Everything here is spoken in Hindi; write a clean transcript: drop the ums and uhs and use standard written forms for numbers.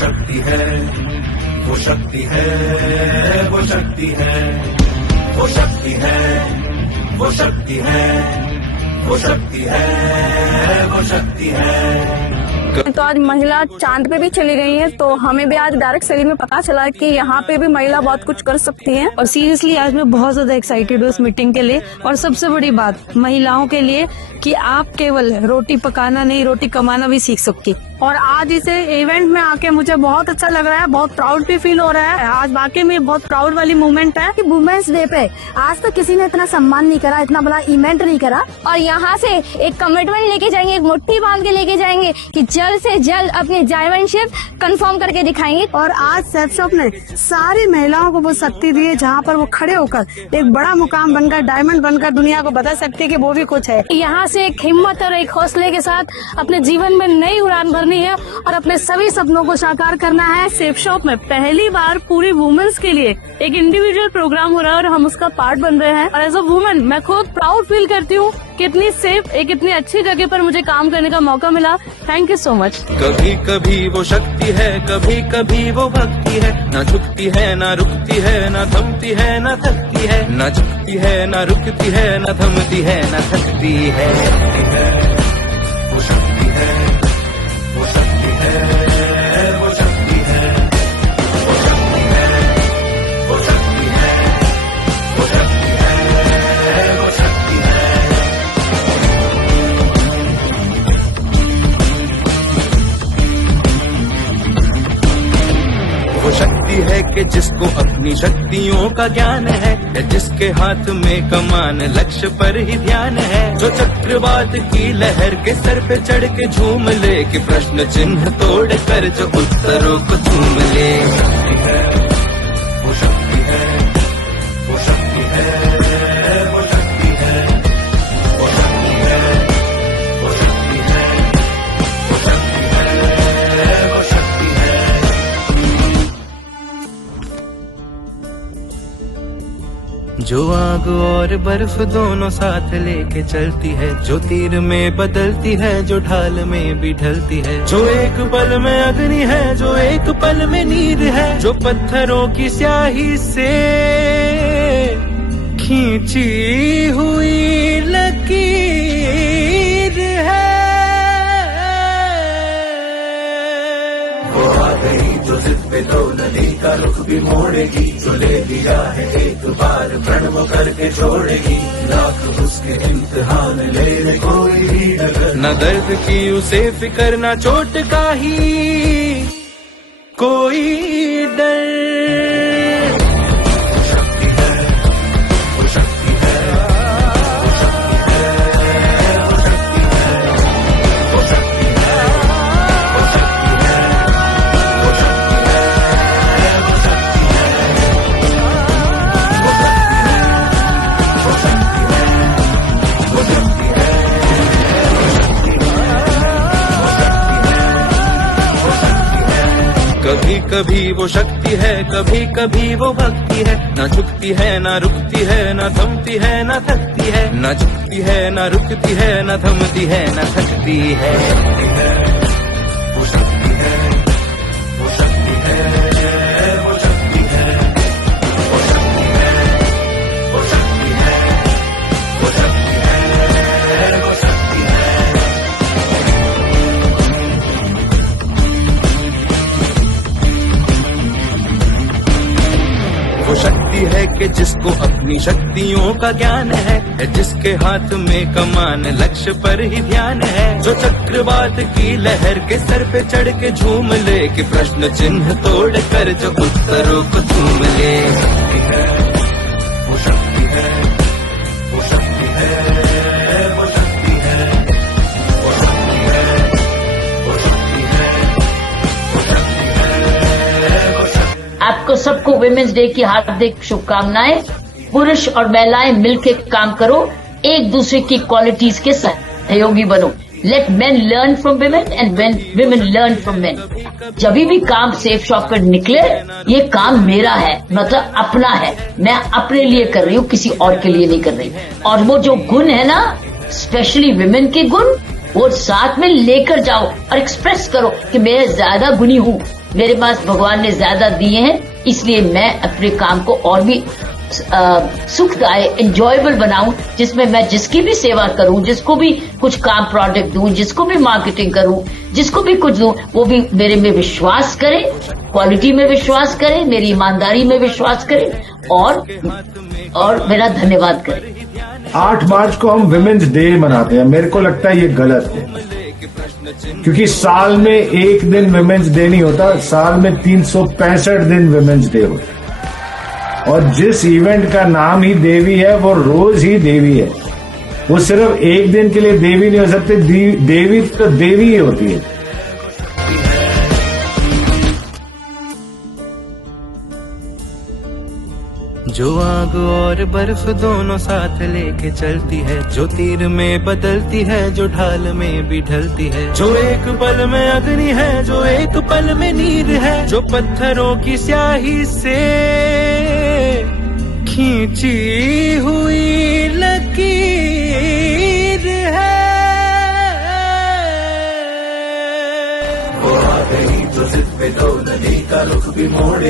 शक्ति है, वो शक्ति है, वो शक्ति है, वो शक्ति है, वो शक्ति है, वो शक्ति है, वो शक्ति है। तो आज महिला चांद पे भी चली गई है, तो हमें भी आज डायरेक्ट सेलिंग में पता चला कि यहाँ पे भी महिला बहुत कुछ कर सकती हैं। और सीरियसली आज मैं बहुत ज्यादा एक्साइटेड हूँ इस मीटिंग के लिए। और सबसे बड़ी बात महिलाओं के लिए कि आप केवल रोटी पकाना नहीं, रोटी कमाना भी सीख सकती। और आज इसे इवेंट में आके मुझे बहुत अच्छा लग रहा है, बहुत प्राउड भी फील हो रहा है। आज वाकई में बहुत प्राउड वाली मोमेंट है कि वुमेन्स डे पे आज तक किसी ने इतना सम्मान नहीं करा, इतना बड़ा इवेंट नहीं करा। और यहाँ से एक कमिटमेंट लेके जाएंगे, एक मुट्ठी बांध के लेके जाएंगे कि जल्द से जल्द अपने चैंपियनशिप कंफर्म करके दिखाएंगे। और आज सेफ शॉप ने सारी महिलाओं को वो शक्ति दी है जहाँ पर वो खड़े होकर एक बड़ा मुकाम बनकर, डायमंड बनकर दुनिया को बता सकती है कि वो भी कुछ है। यहाँ से एक हिम्मत और एक हौसले के साथ अपने जीवन में नई उड़ान भरनी है और अपने सभी सपनों को साकार करना है। सेफ शॉप में पहली बार पूरी वुमेन्स के लिए एक इंडिविजुअल प्रोग्राम हो रहा है और हम उसका पार्ट बन रहे हैं। और एज अ वुमेन मैं खुद प्राउड फील करती हूँ कि इतनी सेफ, एक इतनी अच्छी जगह पर मुझे काम करने का मौका मिला। Thank you so much. कभी कभी वो शक्ति है, कभी कभी वो भक्ति है, न झुकती है न रुकती है, न थमती है न थकती है, न झुकती है न रुकती है, न थमती है न थकती है। वो शक्ति है, वो शक्ति है, वो शक्ति है, वो शक्ति है, वो शक्ति है, वो शक्ति है, वो शक्ति है। वो शक्ति है कि जिसको अपनी शक्तियों का ज्ञान है, जिसके हाथ में कमान लक्ष्य पर ही ध्यान है, जो चक्रवात की लहर के सर पे चढ़ के झूम ले, कि प्रश्न चिन्ह तोड़ कर जो उत्तरों को चूम ले। वो शक्ति है, वो शक्ति है, वो शक्ति है, वो शक्ति है, वो शक्ति है, वो शक्ति है, वो शक्ति है। जो आग और बर्फ दोनों साथ लेके चलती है, जो तीर में बदलती है, जो ढाल में भी ढलती है, जो एक पल में अग्नि है, जो एक पल में नीर है, जो पत्थरों की स्याही से खींची हुई लकीर है। वो आ गई जो जिद पे तो नदी का रुख भी मोड़ेगी, जो ले लिया है एक बार प्रण वो करके छोड़ेगी, लाख उसके इम्तिहान ले ले कोई भी डगर, न दर्द की उसे फिकर, न चोट का ही कोई डर। वो शक्ति है, वो शक्ति है, वो शक्ति है, वो शक्ति है, वो शक्ति है, वो शक्ति है, वो शक्ति है, वो शक्ति कभी कभी वो शक्ति है, कभी कभी वो भक्ति है, न झुकती है न रुकती है, न थमती है न थकती है, न झुकती है न रुकती है, न थमती है न थकती है। वो शक्ति है, वो शक्ति है, वो शक्ति है, वो शक्ति है, वो शक्ति है, वो शक्ति है, वो शक्ति है। वो शक्ति है कि जिसको अपनी शक्तियों का ज्ञान है, जिसके हाथ में कमान लक्ष्य पर ही ध्यान है, जो चक्रवात की लहर के सर पे चढ़ के झूम ले, कि प्रश्न चिन्ह तोड़ कर जो उत्तरों को चूम ले। वो शक्ति है, वो शक्ति है, वो शक्ति है, वो शक्ति है, वो शक्ति है, वो शक्ति है, वो शक्ति। आपको सबको वुमेन्स डे की हार्दिक शुभकामनाएं। पुरुष और महिलाएं मिलकर काम करो, एक दूसरे की क्वालिटीज के सहयोगी बनो। Let men learn from women and women learn from men. जब भी काम सेफ शॉप पर निकले, ये काम मेरा है, मतलब अपना है, मैं अपने लिए कर रही हूँ, किसी और के लिए नहीं कर रही। और वो जो गुण है ना, स्पेशली विमेन के गुण, वो साथ में लेकर जाओ और एक्सप्रेस करो कि मैं ज्यादा गुणी हूँ, मेरे पास भगवान ने ज्यादा दिए हैं, इसलिए मैं अपने काम को और भी सुखदायक एंजॉयबल बनाऊं, जिसमें मैं जिसकी भी सेवा करूं, जिसको भी कुछ काम प्रोडक्ट दूं, जिसको भी मार्केटिंग करूं, जिसको भी कुछ दूं, वो भी मेरे में विश्वास करे, क्वालिटी में विश्वास करे, मेरी ईमानदारी में विश्वास करे और मेरा धन्यवाद करे। 8 मार्च को हम विमेन्स डे मनाते हैं, मेरे को लगता है ये गलत है, क्योंकि साल में एक दिन विमेन्स डे नहीं होता, साल में 365 दिन विमेन्स डे होता है। और जिस इवेंट का नाम ही देवी है वो रोज ही देवी है, वो सिर्फ एक दिन के लिए देवी नहीं हो सकती, देवी तो देवी ही होती है। जो आग और बर्फ दोनों साथ लेके चलती है, जो तीर में बदलती है, जो ढाल में भी ढलती है, जो एक पल में अग्नि है, जो एक पल में नीर है, जो पत्थरों की स्याही से खींची हुई लकीर है। वो आ गई तो जिद पे दो, नदी का रुख भी मोड़े